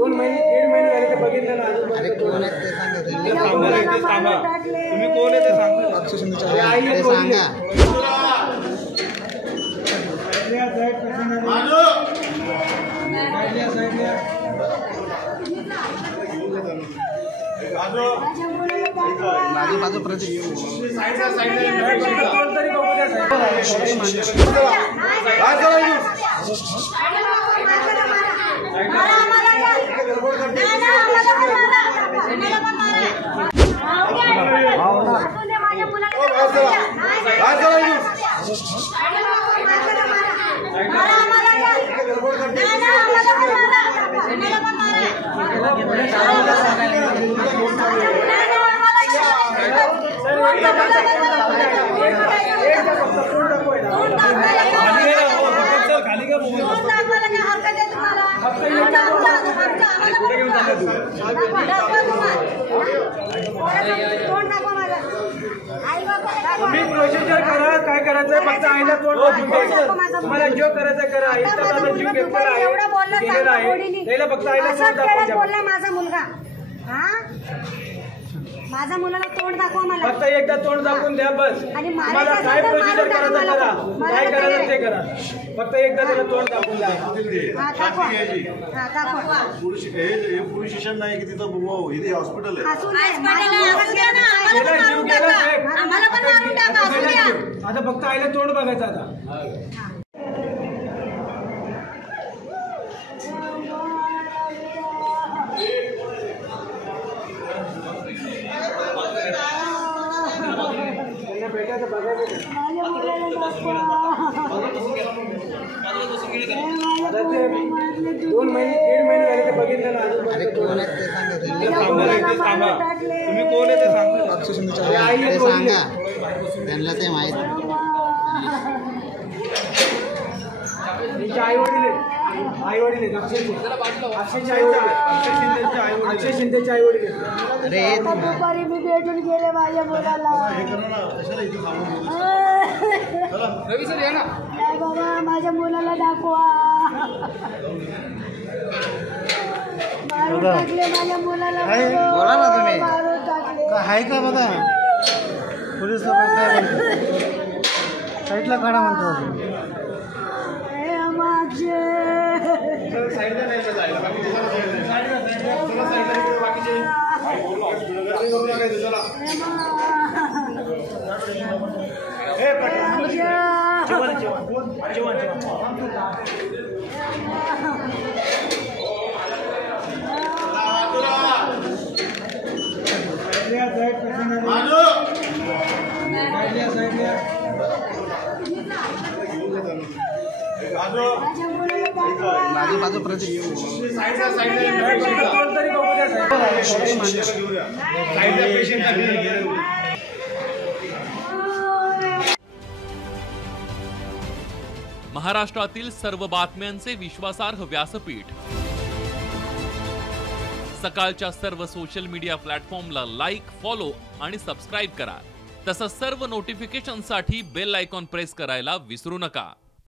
2 महिने 1.5 महिने झाले तर बघितलं ना अरे कोण आहे ते सांगा तुम्ही कोण आहे ते सांगा अक्षय शिंदेच्या आई ते सांगा माझी बाजू प्रदीप तुम्ही प्रोसिजर करा काय करायचं फक्त आईला तोंड तुम्हाला जो करायचं करा आईचा जीव घेतलेला आहे त्याला फक्त आईला तोंड दाखवा माझा मुलगा माझ्या मुलाला तोंड दाखवा मला फक्त एकदा तोंड दाखवून द्या बस मला काय प्रोसिजर करायचं करा काय करायचं ते करा फक्त एकदा त्याला तोंड दाखवून द्या पोलीस स्टेशन नाही की तिथं इथे हॉस्पिटल आहे आता फक्त आईला तोंड बघायचं आता दोन महिने 1.5 महिने झाले तर बघितलं ना अरे कोण आहे ते सांगा तुम्ही कोण आहे ते सांगा अक्षय शिंदेच्या आई ते सांगा त्यांना ते माहित त्यांचे आई वडील अक्षय शिंदेचे आई वडील अरे दुपारी मी भेटून गेले माझ्या मुलाला काय बाबा माझ्या मुलाला दाखवा मारून टाकले माझ्या मुलाला बोला ना तुम्ही मारून टाकले आहे का बघा पोलीस लोक काय म्हणतात साईडला काढा म्हणतात माझी बाजू प्रदीप महाराष्ट्रातील सर्व बातम्यांचे विश्वासार्ह व्यासपीठ सकाळच्या सर्व सोशल मीडिया प्लॅटफॉर्मला लाईक, फॉलो आणि सबस्क्राईब करा. तसंच सर्व नोटिफिकेशनसाठी बेल आयकॉन प्रेस करायला विसरू नका.